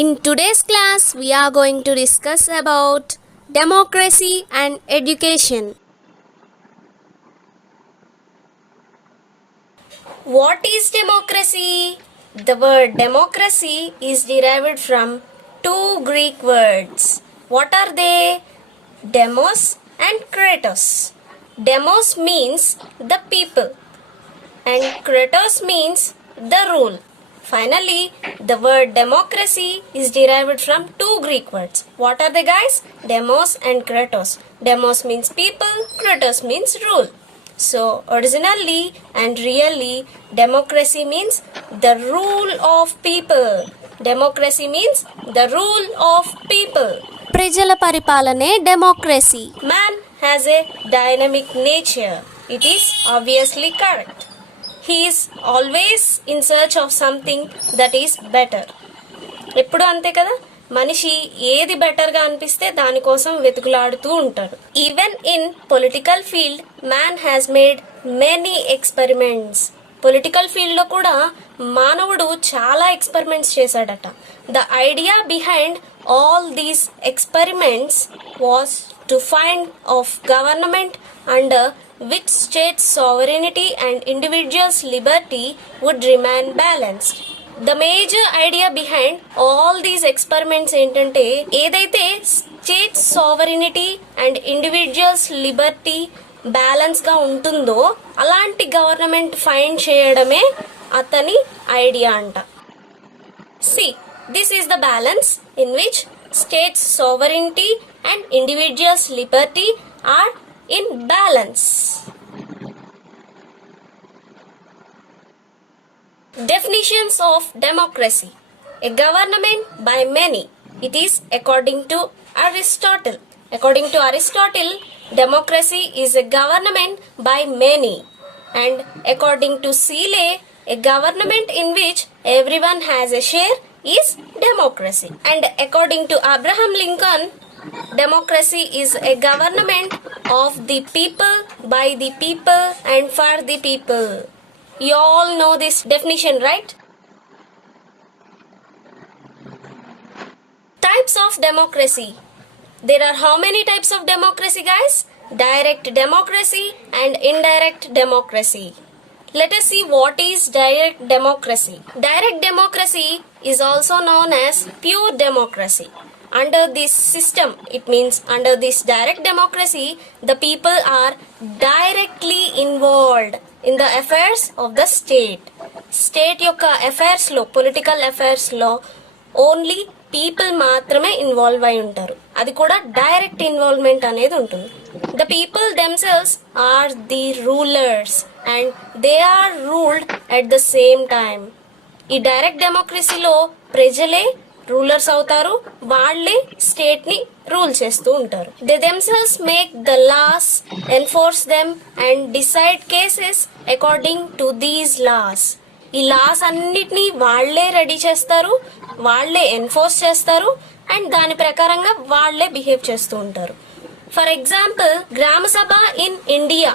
In today's class, we are going to discuss about democracy and education. What is democracy? The word democracy is derived from two Greek words. What are they? Demos and kratos. Demos means the people and kratos means the rule. Finally, the word democracy is derived from two Greek words. What are they, guys? Demos and kratos. Demos means people, kratos means rule. So, originally and really, democracy means the rule of people. Democracy means the rule of people. ప్రజల పరిపాలనే democracy. Man has a dynamic nature. It is obviously correct. He is always in search of something that is better. ఎప్పుడు అంతే కదా, మనిషి ఏది బెటర్గా అనిపిస్తే దానికోసం వెతుకులాడుతూ ఉంటాడు. Even in political field man has made many experiments. Political ఫీల్డ్లో కూడా మానవుడు చాలా ఎక్స్పెరిమెంట్స్ చేశాడట. The idea behind all these experiments was to find of government under which state's sovereignty and individual's liberty would remain balanced. The major idea behind all these experiments ఏంటంటే, ఏదైతే state sovereignty and individuals liberty బ్యాలెన్స్గా ఉంటుందో అలాంటి government find చేయడమే అతని ఐడియా అంట. See, this is the balance in which state's sovereignty and individual's liberty are in balance. Definitions of democracy. A government by many. It is according to Aristotle. According to Aristotle, democracy is a government by many. And according to Seeley, a government in which everyone has a share is democracy. And according to Abraham Lincoln, democracy is a government of the people, by the people and for the people. You all know this definition, right? Types of democracy. There are how many types of democracy, guys? Direct democracy and indirect democracy. Let us see what is direct democracy. Direct democracy is also known as pure democracy. Under this system, it means under this direct democracy, the people are directly involved in the affairs of the state. State యొక్క affairs లో, political affairs లో only people మాత్రమే involve అయి ఉంటారు. అది కూడా direct involvement అనేది ఉంటుంది. The people themselves are the rulers and they are ruled at the same time. ఈ డైరెక్ట్ డెమోక్రసీలో ప్రజలే రూలర్స్ అవుతారు, వాళ్లే స్టేట్ ని రూల్ చేస్తూ ఉంటారు. They themselves make the laws, enforce them and decide cases according to these laws. ఈ లాస్ అన్నిటినీ వాళ్లే రెడీ చేస్తారు, వాళ్లే ఎన్ఫోర్స్ చేస్తారు అండ్ దాని ప్రకారంగా వాళ్లే బిహేవ్ చేస్తూ ఉంటారు. For example, Gram Sabha in India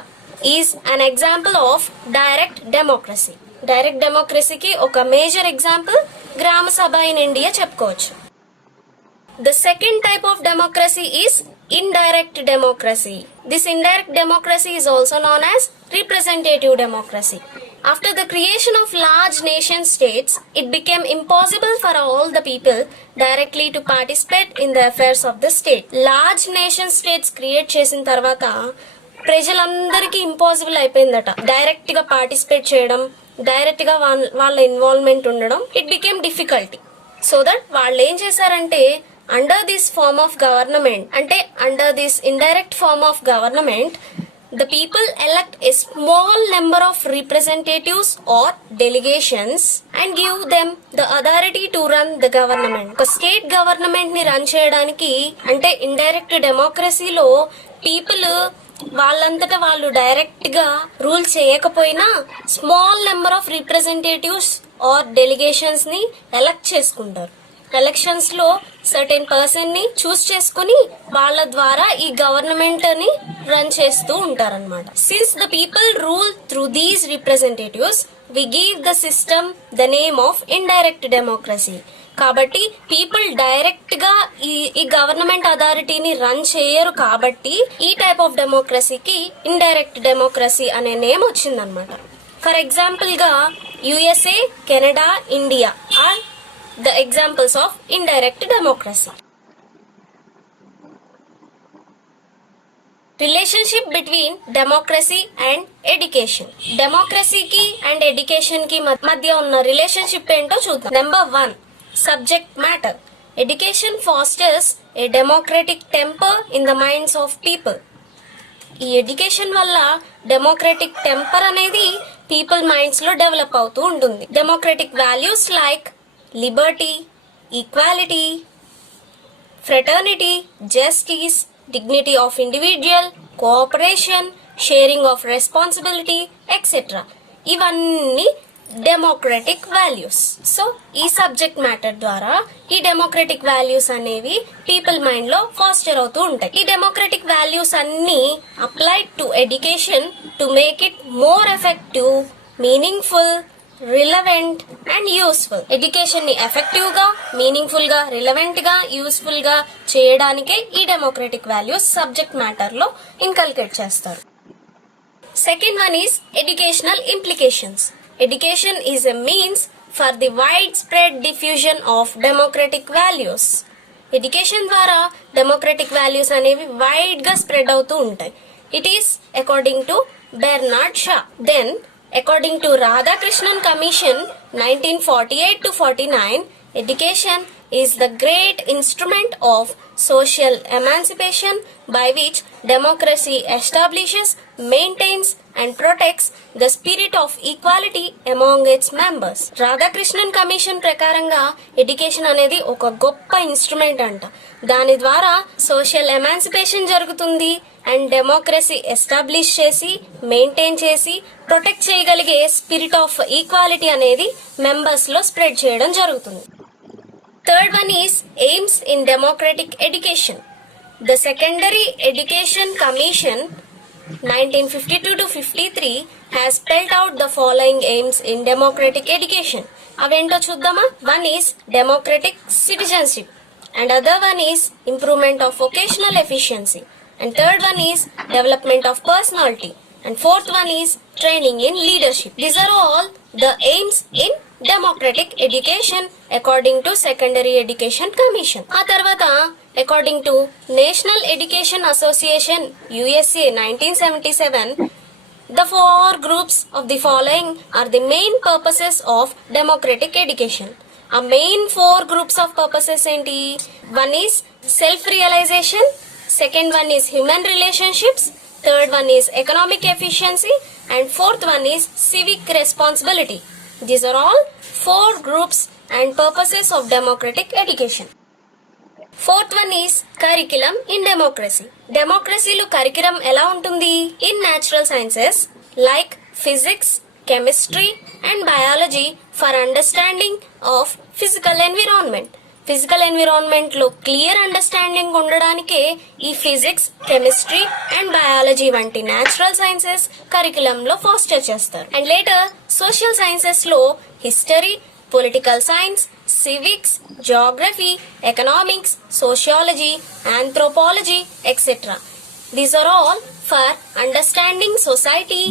is an example of direct democracy. Direct డెమోక్రసీకి ఒక major example Gram Sabha in India చెప్పుకోవచ్చు. The second type of democracy is indirect democracy. This indirect democracy is also known as representative democracy. After the creation of large nation states, it became impossible for all the people directly to participate in the affairs of the state. Large nation states create చేసిన తర్వాత ప్రజలందరికీ impossible అయిపోయిందట direct గా participate చేయడం, direct గా వాళ్ళ involvement ఉండడం. It became difficulty. So that వాళ్ళు ఏం చేశారంటే, under this form of government, అంటే under this indirect form of government, the people elect a small number of representatives or delegations and give them the authority to run the government. ఒక state government ని రన్ చేయడానికి, అంటే ఇండైరెక్ట్ డెమోక్రసీలో పీపుల్ వాళ్ళంతటా వాళ్ళు డైరెక్ట్ గా rule చేయకపోయినా small number of representatives or delegations ని ఎలక్ట్ చేసుకుంటారు. ఎలక్షన్స్ లో సర్టెన్ పర్సన్ ని చూస్ చేసుకుని వాళ్ళ ద్వారా ఈ గవర్నమెంట్ ని రన్ చేస్తూ ఉంటారన్నమాట. Since the people rule through these representatives, we give the system the name of indirect democracy. కాబట్టి పీపుల్ డైరెక్ట్ గా ఈ గవర్నమెంట్ అథారిటీని రన్ చేయరు. కాబట్టి ఈ టైప్ ఆఫ్ డెమోక్రసీకి ఇండైరెక్ట్ డెమోక్రసీ అనే నేమ్ వచ్చిందనమాట. ఫర్ ఎగ్జాంపుల్ గా USA, Canada, India are the examples of indirect democracy. Relationship between democracy and education. డెమోక్రసీకి అండ్ ఎడ్యుకేషన్ కి మధ్య ఉన్న రిలేషన్షిప్ ఏంటో చూద్దాం. Number 1, subject matter. Education fosters a democratic temper in the minds of people. ఈ education వల్ల democratic temper అనేది people minds లో డెవలప్ అవుతూ ఉంటుంది. Democratic values like Liberty, equality, fraternity, justice, dignity of individual, cooperation, sharing of responsibility, etc. ఇవన్నీ democratic values. So ఈ subject matter ద్వారా ఈ డెమోక్రటిక్ వాల్యూస్ అనేవి పీపుల్ మైండ్ లో ఫాస్టర్ అవుతూ ఉంటాయి. ఈ డెమోక్రటిక్ వాల్యూస్ అన్ని applied to education to make it more effective, meaningful, relevant and useful. Education ని ఎఫెక్టివ్ గా, మీనింగ్ఫుల్ గా, రిలవెంట్ గా, యూస్ఫుల్ గా చేయడానికే ఈ డెమోక్రటిక్ వాల్యూస్ సబ్జెక్ట్ మ్యాటర్ లో ఇన్కల్కేట్ చేస్తారు. Second one is educational implications. Education is a means for the wide spread diffusion of democratic values. Education ద్వారా డెమోక్రటిక్ వాల్యూస్ అనేవి వైడ్ గా స్ప్రెడ్ అవుతూ ఉంటాయి. It is according to Bernard Shaw. Then according to Radhakrishnan Commission 1948 to 49, education is the great instrument of social emancipation by which democracy establishes, maintains and protects the spirit of equality among its members. Radhakrishnan Commission ప్రకారంగా ఎడ్యుకేషన్ అనేది ఒక గొప్ప ఇన్స్ట్రుమెంట్ అంట. దాని ద్వారా social emancipation జరుగుతుంది and democracy establish చేసి, మెయింటైన్ చేసి, ప్రొటెక్ట్ చేయగలిగే స్పిరిట్ ఆఫ్ ఈక్వాలిటీ అనేది మెంబర్స్ లో స్ప్రెడ్ చేయడం జరుగుతుంది. Third one is AIIMS in democratic education. The secondary education commission 1952 to 53 has spelled out the following aims in democratic education. అవేంటో చూద్దామా? One is democratic citizenship, and other one is improvement of vocational efficiency, and third one is development of personality, and fourth one is training in leadership. These are all the aims in democratic education according to Secondary Education Commission. ఆ తర్వాత according to National Education Association USA 1977, the four groups of the following are the main purposes of democratic education. A main four groups of purposes ఏంటి? One is self-realization, second one is human relationships, third one is economic efficiency, and fourth one is civic responsibility. These are all four groups and purposes of democratic education. Fourth one is curriculum in democracy. డెమోక్రసీలో కరికులం ఎలా ఉంటుంది? In natural sciences like physics, chemistry and biology for understanding of physical environment. Physical environment లో clear understanding ఉండడానికే ఈ physics, chemistry and biology వంటి natural sciences curriculum లో ఫాస్టర్ చేస్తారు. And later social sciences లో history, political science, civics, geography, economics, sociology, anthropology, etc. These are all for understanding society,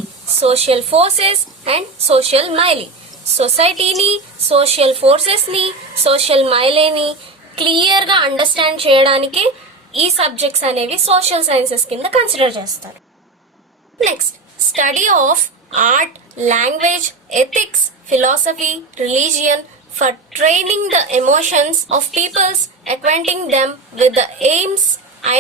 social forces and social milieu. సొసైటీని, social forces ని, సోషల్ మైలేని క్లియర్ గా అండర్స్టాండ్ చేయడానికి ఈ సబ్జెక్ట్స్ అనేవి సోషల్ సైన్సెస్ కింద కన్సిడర్ చేస్తారు. Next, study of art, language, ethics, philosophy, religion for training the emotions of peoples, acquainting them with the aims,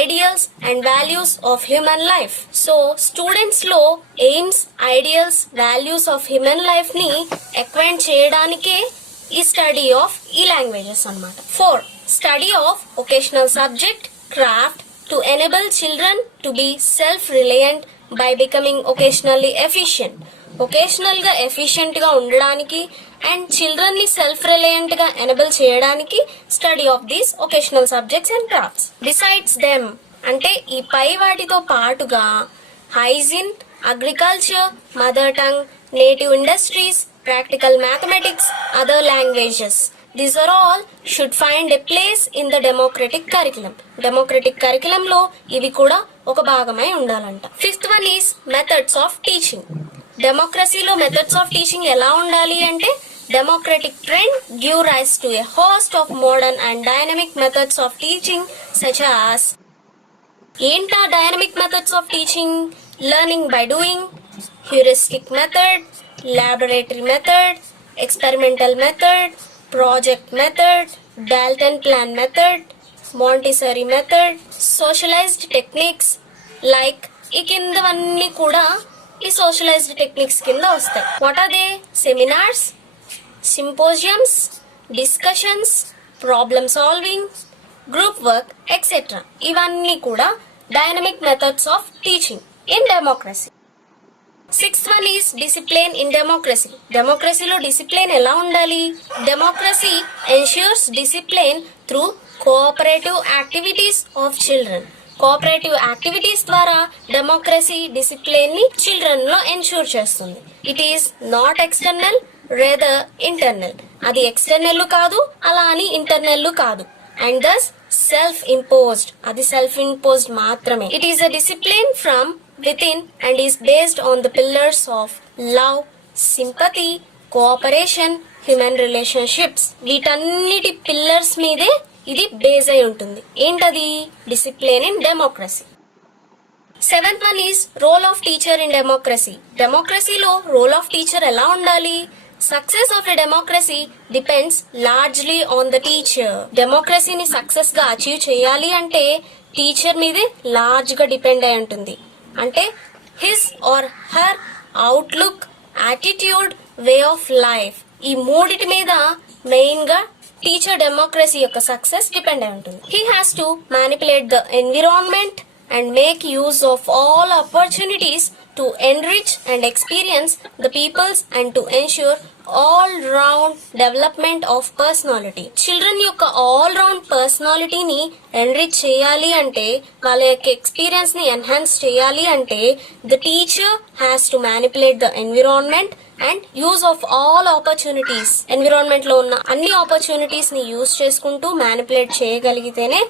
ideals and values of human life. So students లో aims, ideals, values of human life ని acquaint చేయడానికే ఈ study of ఈ లాంగ్వేజెస్ అన్నమాట. 4. Study of occasional subject, craft to enable children to be self-reliant by becoming occasionally efficient. Vocational గా efficient గా ఉండడానికి and children ని సెల్ఫ్ రిలయంట్ గా ఎనేబుల్ చేయడానికి study of these vocational subjects and crafts. Besides them అంటే ఈ పై వాటితో పాటుగా hygiene, agriculture, mother tongue, native industries, practical mathematics, other languages These are all should find a place in the democratic curriculum. Democratic curriculum లో ఇవి కూడా ఒక భాగమై ఉండాలంట. Fifth one is methods of teaching. డెమోక్రసీలో మెథడ్స్ ఆఫ్ టీచింగ్ ఎలా ఉండాలి అంటే democratic trend give rise to a host of modern and dynamic methods of teaching such as ఏంటా dynamic methods of teaching? Learning by doing, heuristic method, laboratory method, experimental method, project method, Dalton plan method, Montessori method, socialised techniques. Like ఈ కిందవన్నీ కూడా ఈ socialised techniques కింద వస్తాయి. What are they? Seminars, symposiums, discussions, problem solving, group work etcetera. ఇవన్నీ కూడా dynamic methods of teaching in democracy. Sixth one is discipline in democracy. డెమోక్రసీలో discipline ఎలా ఉండాలి? Democracy ensures discipline through cooperative activities of children. Cooperative activities ద్వారా democracy discipline ని చిల్డ్రన్ లో ఎన్ష్యూర్ చేస్తుంది. It is not external, rather internal. అది ఎక్స్టర్నల్ కాదు, అలా అని ఇంటర్నల్ కాదు. And thus self-imposed. అది self-imposed మాత్రమే. It is a discipline from within and is based on the pillars of love, sympathy, cooperation, human relationships. వీటన్నిటి పిల్లర్స్ మీదే ఇది బేస్ అయి ఉంటుంది. ఏంటది? Discipline in democracy. Seventh one is role of teacher in democracy. డెమోక్రసీలో role of teacher ఎలా ఉండాలి? Success of a democracy depends largely on the teacher. డెమోక్రసీని సక్సెస్ గా అచీవ్ చేయాలి అంటే టీచర్ మీదే లార్జ్ గా డిపెండ్ అయి ఉంటుంది. అంటే his or her outlook, attitude, way of life, ఈ మూడిటి మీద మెయిన్ గా టీచర్ డెమోక్రసీ యొక్క సక్సెస్ డిపెండ్ అయి ఉంటుంది. He has to manipulate the environment and make use of all opportunities to enrich and experience the peoples and to ensure all round development of personality. Children యొక్క all round personality ని enrich చేయాలి అంటే, వాళ్ళ యొక్క ఎక్స్పీరియన్స్ ని ఎన్హాన్స్ చేయాలి అంటే the teacher has to manipulate the environment and use of all opportunities. Environment లో ఉన్న అన్ని ఆపర్చునిటీస్ ని యూజ్ చేసుకుంటూ మ్యానిపులేట్ చేయగలిగితేనే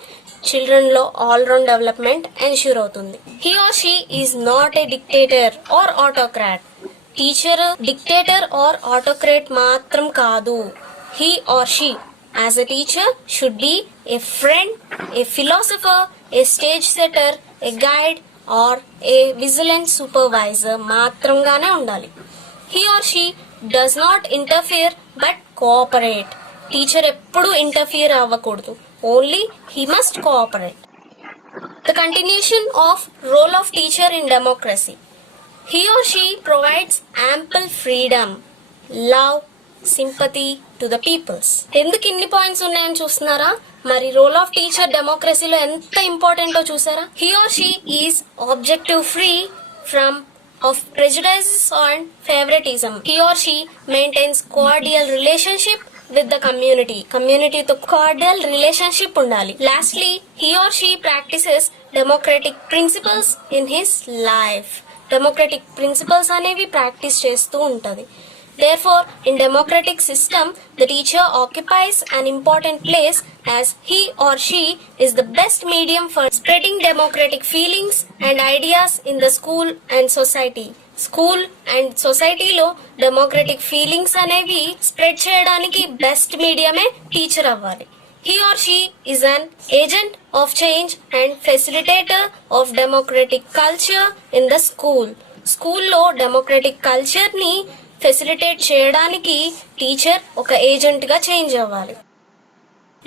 చిల్డ్రన్ లో ఆల్ రౌండ్ డెవలప్మెంట్ ఎన్ష్యూర్ అవుతుంది. He or she is not a dictator or autocrat. Teacher dictator or autocrat మాత్రం కాదు. He or she as a teacher should be a friend, a philosopher, a stage setter, a guide or a vigilant supervisor మాత్రంగానే ఉండాలి. He or she does not interfere but cooperate. Teacher ఎప్పుడు ఇంటర్ఫియర్ అవ్వకూడదు. Only he must cooperate. The continuation of role of teacher in democracy. He or she provides ample freedom, love, sympathy to the peoples. ఎందుకు ఇన్ని పాయింట్స్ ఉన్నాయని చూస్తున్నారా? మరి role of teacher డెమోక్రసీలో ఎంత ఇంపార్టెంటో చూసారా? He or she is objective free from of prejudices and favoritism. He or she maintains cordial relationship with the community. Community తో cordial relationship ఉండాలి. Lastly, he or she practices democratic principles in his life. Democratic principles అనేవి ప్రాక్టీస్ చేస్తూ ఉంటది. Therefore, in democratic system, the teacher occupies an important place as he or she is the best medium for spreading democratic feelings and ideas in the school and society. School and సొసైటీలో democratic feelings అనేవి spread చేయడానికి best మీడియమే teacher అవ్వాలి. He or she is an agent of change and facilitator of democratic culture in the school. స్కూల్లో democratic culture ని facilitate చేయడానికి teacher ఒక agent గా చేంజ్ అవ్వాలి.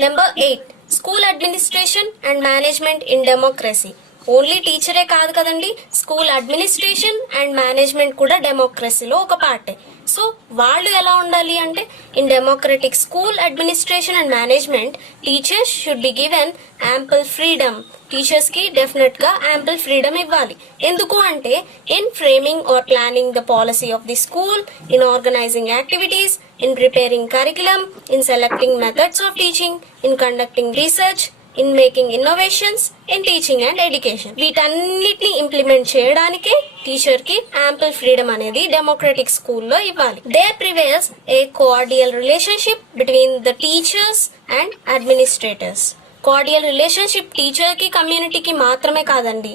Number 8, school administration and management in democracy. Only టీచరే కాదు కదండి, స్కూల్ అడ్మినిస్ట్రేషన్ అండ్ మేనేజ్మెంట్ కూడా డెమోక్రసీలో ఒక పార్టే. సో వాళ్ళు ఎలా ఉండాలి అంటే, in democratic school administration and management teachers should be given ample freedom. Teachers కి డెఫినెట్ గా యాంపుల్ ఫ్రీడమ్ ఇవ్వాలి. ఎందుకు అంటే, in framing or planning the policy of the school, in organising activities, in preparing curriculum, in selecting methods of teaching, in conducting research, in making innovations in teaching and education. వీటన్నిటిని implement చేయడానికే teacher కి ample freedom అనేది democratic స్కూల్లో ఇవ్వాలి. There prevails a cordial relationship between the teachers and administrators. Cordial relationship teacher కి కమ్యూనిటీకి మాత్రమే కాదండి,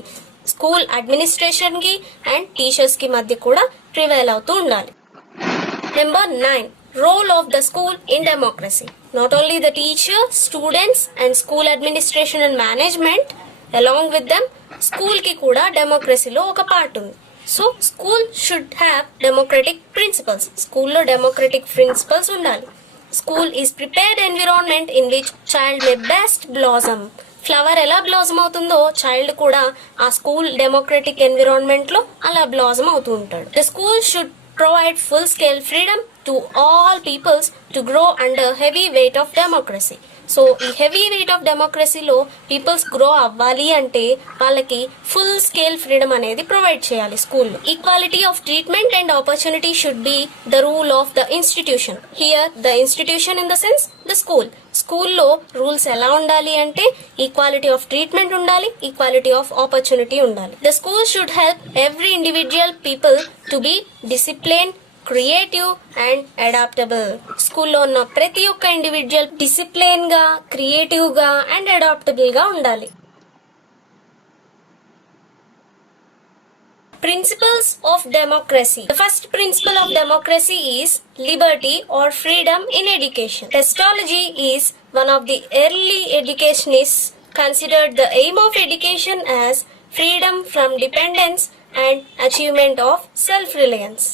స్కూల్ అడ్మినిస్ట్రేషన్ కి అండ్ టీచర్స్ కి మధ్య కూడా ప్రివేల్ అవుతూ ఉండాలి. Number 9, role of the school in democracy. Not only the teacher, students and school administration and management, along with them school ki kuda democracy lo oka part undi. So school should have democratic principles. School lo democratic principles undali. School is prepared environment in which child may best blossom. Flower ఎలా బ్లాజమ్ అవుతుందో చైల్డ్ కూడా ఆ school democratic environment లో అలా బ్లాజమ్ అవుతూ ఉంటాడు. The school should provide full-scale freedom to all peoples to grow under heavy weight of democracy. So ఈ heavy weight of డెమోక్రసీలో పీపుల్స్ గ్రో అవ్వాలి అంటే వాళ్ళకి ఫుల్ స్కేల్ ఫ్రీడమ్ అనేది ప్రొవైడ్ చేయాలి స్కూల్లో. Equality of treatment and opportunity should be the rule of the institution. Here the institution in the sense the school. స్కూల్లో rules ఎలా ఉండాలి అంటే ఈక్వాలిటీ ఆఫ్ ట్రీట్మెంట్ ఉండాలి, ఈక్వాలిటీ ఆఫ్ ఆపర్చునిటీ ఉండాలి. The school should help every individual people to be discipline, creative and adaptable. స్కూల్లో ఉన్న ప్రతి ఒక్క ఇండివిజువల్ డిసిప్లిన్ గా, క్రియేటివ్ గా అండ్ అడాప్టబుల్ గా ఉండాలి. Principles of democracy. The first principle of democracy is liberty or freedom in education. Christology is one of the early educationists considered the aim of education as freedom from dependence and achievement of self-reliance.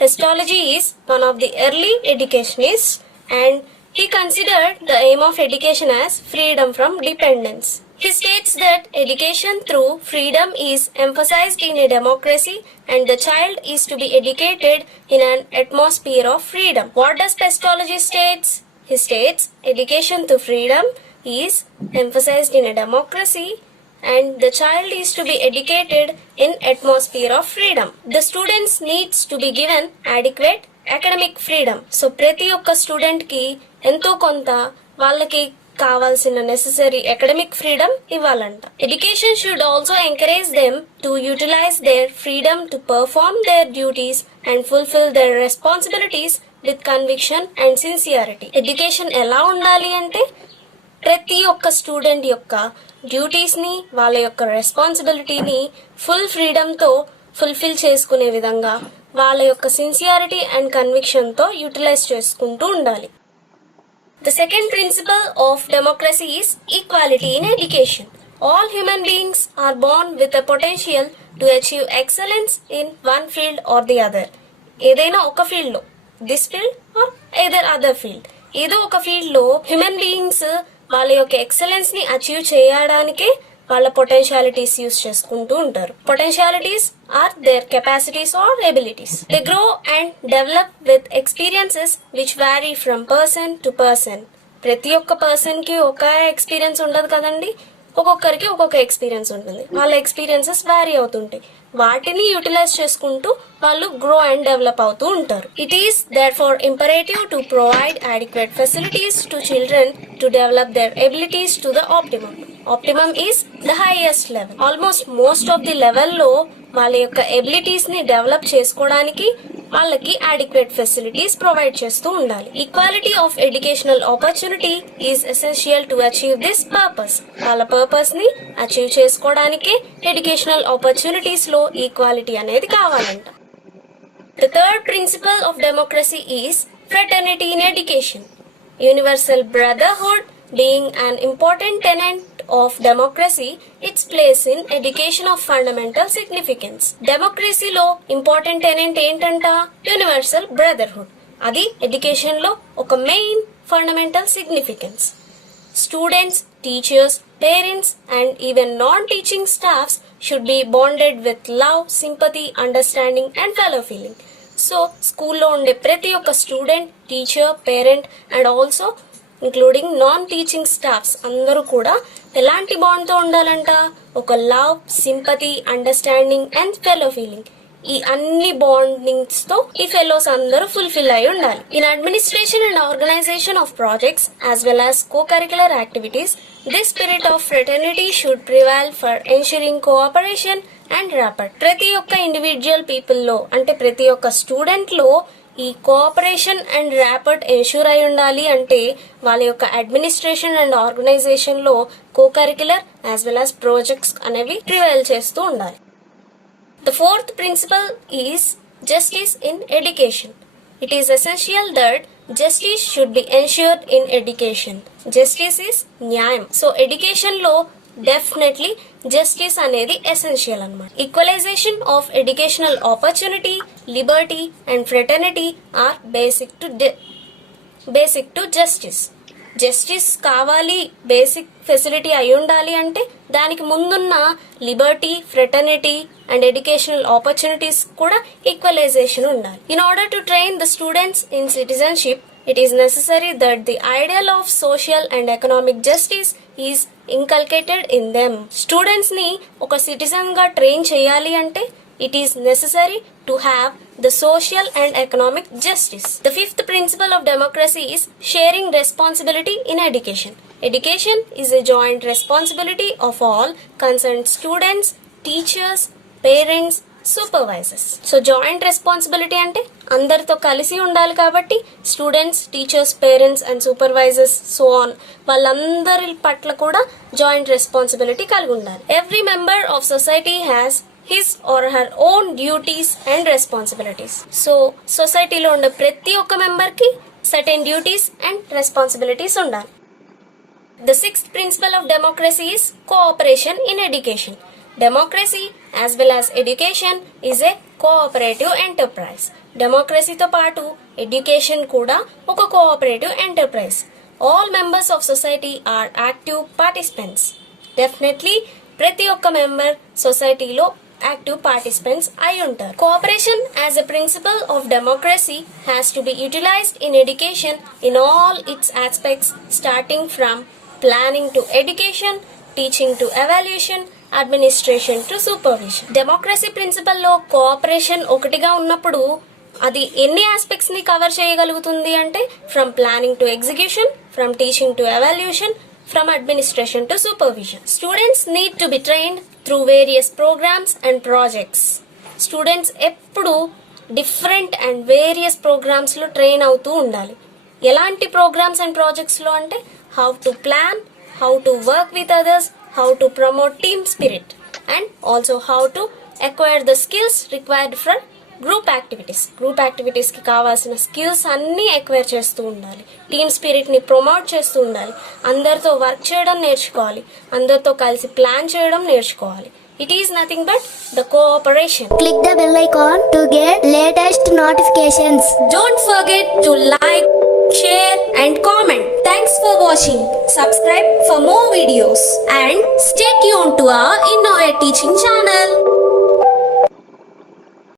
Christology is one of the early educationists and he considered the aim of education as freedom from dependence. He states that education through freedom is emphasized in a democracy and the child is to be educated in an atmosphere of freedom. What does Christology states? He states education through freedom is emphasized in a democracy and the child is to be educated in atmosphere of freedom. The students needs to be given adequate academic freedom. So ప్రతి ఒక్క స్టూడెంట్ కి ఎంతో కొంత వాళ్ళకి కావాల్సిన necessary academic freedom ఇవ్వాలంట. Education should also encourage them to utilise their freedom to perform their duties and fulfil their responsibilities with conviction and sincerity. Education ఎలా ఉండాలి అంటే ప్రతి ఒక్క స్టూడెంట్ యొక్క డ్యూటీస్ ని, వాళ్ళ యొక్క రెస్పాన్సిబిలిటీని ఫుల్ ఫ్రీడమ్ తో ఫుల్ఫిల్ చేసుకునే విధంగా వాళ్ళ యొక్క సిన్సియారిటీ అండ్ కన్విక్షన్ తో యూటిలైజ్ చేసుకుంటూ ఉండాలి. The second principle of democracy is equality in education. All human beings are born with a potential to achieve excellence in one field or the other. ఏదైనా ఒక ఫీల్డ్ లో, this field are either other field, ఏదో ఒక ఫీల్డ్ లో human beings వాళ్ళ యొక్క ఎక్సలెన్స్ ని అచీవ్ చేయడానికే వాళ్ళ పొటెన్షియాలిటీస్ యూస్ చేసుకుంటూ ఉంటారు. Potentialities are their capacities or abilities. They grow and develop with experiences which vary from person to person. ప్రతి ఒక్క పర్సన్ కి ఒక ఎక్స్పీరియన్స్ ఉండదు కదండి, ఒక్కొక్కరికి ఒక్కొక్క ఎక్స్పీరియన్స్ ఉంటుంది. వాళ్ళ ఎక్స్పీరియన్సెస్ వ్యారీ అవుతుంటాయి. వాటిని యూటిలైజ్ చేసుకుంటూ వాళ్ళు గ్రో అండ్ డెవలప్ అవుతూ ఉంటారు. It is therefore imperative to provide adequate facilities to children to develop their abilities to the optimum. Optimum is the highest level. Almost most of the level లో వాళ్ళ యొక్క ఎబిలిటీస్ ని డెవలప్ చేసుకోవడానికి వాళ్ళకి adequate facilities ప్రొవైడ్ చేస్తూ ఉండాలి. Equality of educational opportunity is essential to achieve this purpose. వాళ్ళ పర్పస్ ని అచీవ్ చేసుకోవడానికి ఎడ్యుకేషనల్ ఆపర్చునిటీస్ లో ఈక్వాలిటీ అనేది కావాలంట. The third principle of democracy is fraternity in education. Universal brotherhood being an important tenet of democracy, its place in education of fundamental significance. Democracy లో important tenant ఏంటంట? Universal brotherhood. అది ఎడ్యుకేషన్ లో ఒక main fundamental significance. Students, teachers, parents and even non teaching staffs should be bonded with love, sympathy, understanding and fellow feeling. So స్కూల్లో ఉండే ప్రతి ఒక్క student, teacher, parent and also including non teaching staffs అందరూ కూడా ఎలాంటి బాండ్తో ఉండాలంట? ఒక love, sympathy, understanding and fellow feeling. ఈ అన్ని బాండింగ్స్ తో ఈ ఫెలోస్ అందరూ ఫుల్ఫిల్ అయి ఉండాలి. In administration and organisation of projects as well as co-curricular activities, this spirit of fraternity should prevail for ensuring cooperation and rapport. ప్రతి ఒక్క ఇండివిజువల్ పీపుల్ లో అంటే ప్రతి ఒక్క స్టూడెంట్ లో ఈ కోఆపరేషన్ అండ్ ర్యాపర్ట్ ఎన్ష్యూర్ అయి ఉండాలి. అంటే వాళ్ళ యొక్క అడ్మినిస్ట్రేషన్ అండ్ ఆర్గనైజేషన్ లో co-curricular as well as projects అనేవి ప్రివైల్ చేస్తూ ఉండాలి. The fourth principle is justice in education. It is essential that justice should be ensured in education. Justice is న్యాయం. So education లో డెఫినెట్లీ జస్టిస్ అనేది essential అన్నమాట. Equalisation of educational opportunity, liberty and fraternity are basic to justice. Justice కావాలి, basic facility అయి ఉండాలి అంటే దానికి ముందున్న liberty, fraternity and educational opportunities కూడా ఈక్వలైజేషన్ ఉండాలి. In order to train the students in citizenship, it is necessary that the ideal of social and economic justice is inculcated in them. Students ni oka citizen ga train cheyali ante it is necessary to have the social and economic justice. The fifth principle of democracy is sharing responsibility in education. Education is a joint responsibility of all concerned students, teachers, parents, supervisors. So joint responsibility అంటే అందరితో కలిసి ఉండాలి కాబట్టి students, teachers, parents and supervisors so on వాళ్ళందరి పట్ల కూడా joint responsibility కలిగి ఉండాలి. Every member of society has his or her own duties and responsibilities. So సొసైటీలో ఉండే ప్రతి ఒక్క మెంబర్ కి సర్టెన్ డ్యూటీస్ అండ్ రెస్పాన్సిబిలిటీస్ ఉండాలి. The sixth principle of democracy is cooperation in education. Democracy as well as education is a cooperative enterprise. డెమోక్రసీతో పాటు education కూడా ఒక cooperative enterprise. All members of society are active participants. Definitely ప్రతి ఒక్క member సొసైటీలో active participants అయి ఉంటారు. Cooperation as a principle of democracy has to be utilised in education in all its aspects starting from planning to education, teaching to evaluation, administration to supervision. Democracy principle లో cooperation ఒకటిగా ఉన్నప్పుడు అది ఎన్ని aspects ని cover చేయగలుగుతుంది అంటే from planning to execution, from teaching to evaluation, from administration to supervision. Students need to be trained through various programmes and projects. Students ఎప్పుడు different and various programmes లో ట్రైన్ అవుతూ ఉండాలి. ఎలాంటి ప్రోగ్రామ్స్ అండ్ ప్రాజెక్ట్స్ లో అంటే how to plan, how to work with others, how to promote team spirit, and also how to acquire the skills required for group activities. Group activities కి కావాల్సిన స్కిల్స్ అన్నీ ఎక్వైర్ చేస్తూ ఉండాలి. టీమ్ స్పిరిట్ ని ప్రమోట్ చేస్తూ ఉండాలి. అందరితో వర్క్ చేయడం నేర్చుకోవాలి. అందరితో కలిసి ప్లాన్ చేయడం నేర్చుకోవాలి. It is nothing but the cooperation. Click the bell icon to get latest notifications. Don't forget to like, share and comment. Thanks for watching. Subscribe for more videos and stay tuned to our Innovate Teaching channel.